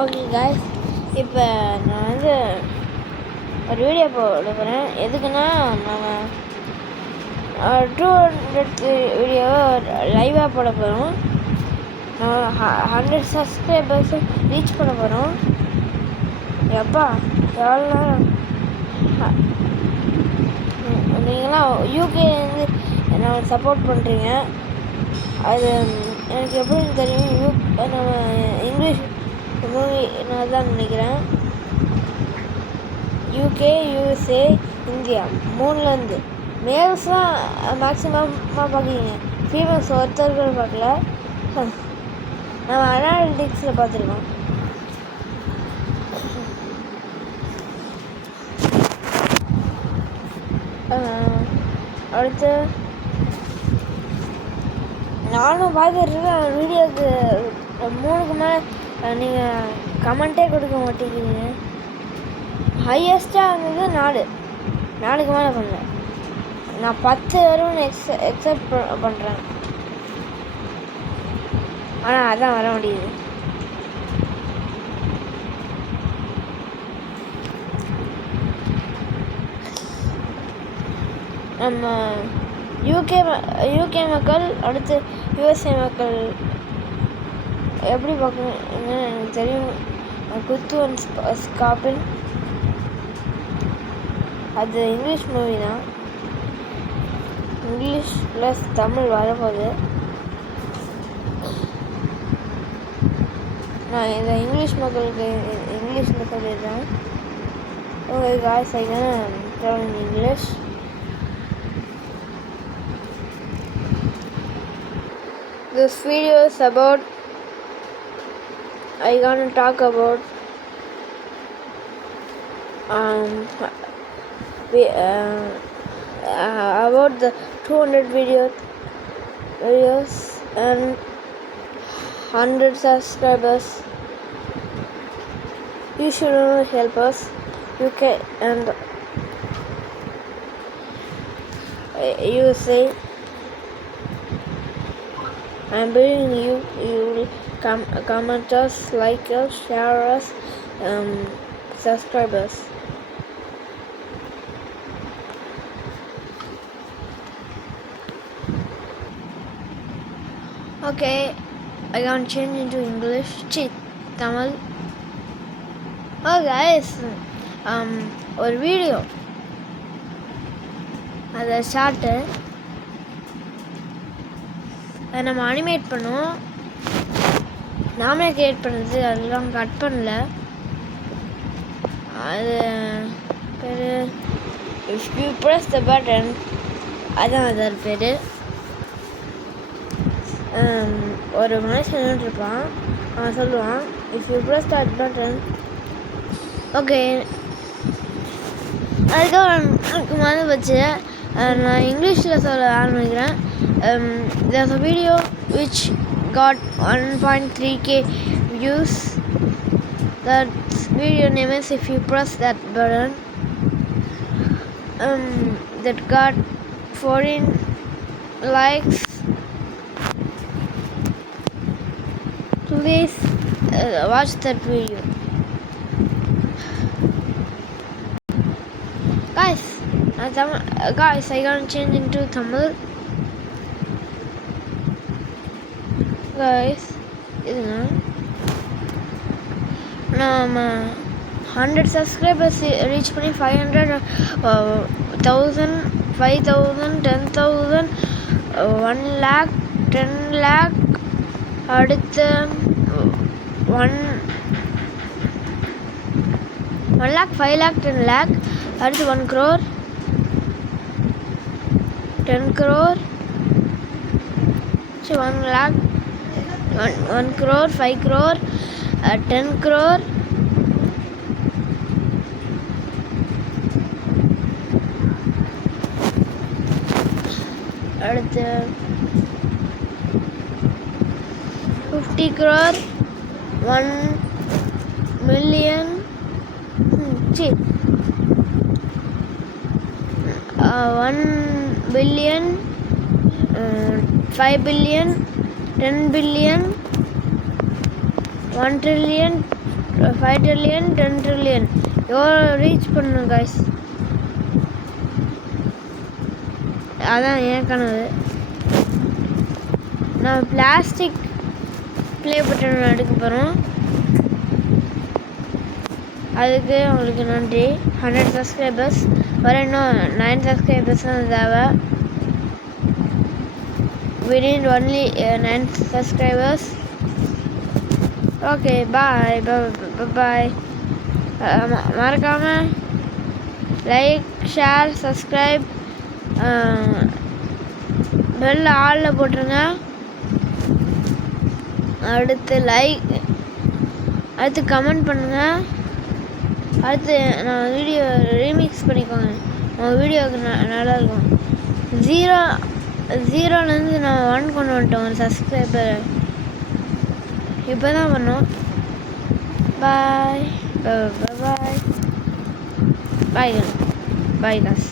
Okay guys, இப்போ நான் ஒரு வீடியோ போட போகிறேன். எதுக்குன்னா நம்ம 200 வீடியோவை லைவாக போட போகிறோம். 100 சப்ஸ்கிரைபர்ஸும் ரீச் பண்ண போகிறோம். எப்பா எவ்வளோ நேரம் நீங்களாம் யூகேலேருந்து நான் சப்போர்ட் பண்ணுறீங்க. அது எனக்கு எப்படின்னு தெரியும். நம்ம இங்கிலீஷ் மூவி நான் தான் நினைக்கிறேன். யூகே, யூஎஸ்ஏ, இந்தியா மூணுலேருந்து மேல்ஸ் தான் மேக்ஸிமமாக பார்க்குறீங்க. ஃபீமேல்ஸ் ஒருத்தர்கள் பார்க்கல. நம்ம அனாலிட்டிக்ஸில் பார்த்துருக்கோம். அடுத்து நானும் பார்த்துட்ருக்கேன். வீடியோவுக்கு 3க்கு மேலே நீங்கள் கமெண்ட்டே கொடுக்க மாட்டேங்கிறீங்க. ஹையஸ்ட்டாக இருந்தது 4க்கு மேலே பண்ணல. நான் 10 வரும்னு எக்ஸெப்ட் பண்ணுறேன். ஆனால் அதான் வர முடியுது. நம்ம யூகே மக்கள், அடுத்து யூஎஸ்ஏ மக்கள் எப்படி பார்க்கணுன்னு எனக்கு தெரியும். குத்து அண்ட் ஸ்காப்பின் அது இங்கிலீஷ் மூவி தான். இங்கிலீஷ் ப்ளஸ் தமிழ் வரப்போகுது. நான் இந்த இங்கிலீஷ் மக்களுக்கு இங்கிலீஷில் சொல்லிடுறேன். Okay guys, I can tell in English. This video is about I gonna talk about about the 200 videos and 100 subscribers. You should help us. UK and USA. I'm begging you. You will comment us, like us, share us, subscribe us. Okay, I gonna change into English. Tamil. Oh guys, ஒரு video அதை short அதை நம்ம animate பண்ணுவோம். நாமளே create பண்ணுறது, அதெல்லாம் cut பண்ணல. அது பேர் if you press the button, அதான் அதோட பேர். ஒரு மனுஷன் இருப்பான், அவன் சொல்லுவான் if you press that button. Okay, அதுக்கு மேலே வச்சு நான் இங்கிலீஷில் சொல்ல ஆரம்பிக்கிறேன். There's a video which got 1.3k views. That video name is If You Press That Button. That got 14 likes. Please watch that video. Guys, I gonna change into Tamil. Guys, இதுங்க நம்ம 100 subscribers reach பண்ணி 500, 1000, 5000, 10,000, 1 lakh, 10 lakh, அடுத்து 1 lakh, 5 lakh, 10 lakh, அடுத்து 1 crore, 10 crore, 1 lakh, 1 crore, 5 crore, 10 crore, அடுத்து 50 crore, 1 million, 1 billion, 5 billion, 10 billion, 1 trillion, 5 trillion 10 trillion எவ்வளோ reach பண்ணணும் guys. அதான் ஏன் கனவு. நான் பிளாஸ்டிக் ப்ளே பட்டன் எடுக்க போகிறோம். அதுக்கு உங்களுக்கு நன்றி. 100 சப்ஸ்கிரைபர்ஸ் வர இன்னும் 9 சப்ஸ்கிரைபர்ஸ் தான் தேவை. We need only 9 subscribers. Okay, bye. Bye. மறக்காம லைக், ஷேர், சப்ஸ்கிரைப், பெல் ஆலில் போட்டுருங்க. அடுத்து கமெண்ட் பண்ணுங்கள். அடுத்து நான் வீடியோ ரீமிக்ஸ் பண்ணிக்கோங்க. உங்கள் வீடியோவுக்கு நல்லாயிருக்கும். 0லேருந்து நான் 1 கொண்டு வந்துட்டோம் ஒரு சப்ஸ்கிரைபர். இப்போ தான் பண்ணோம். பாய் பாய் பாய் பாய் பாய் காஸ்.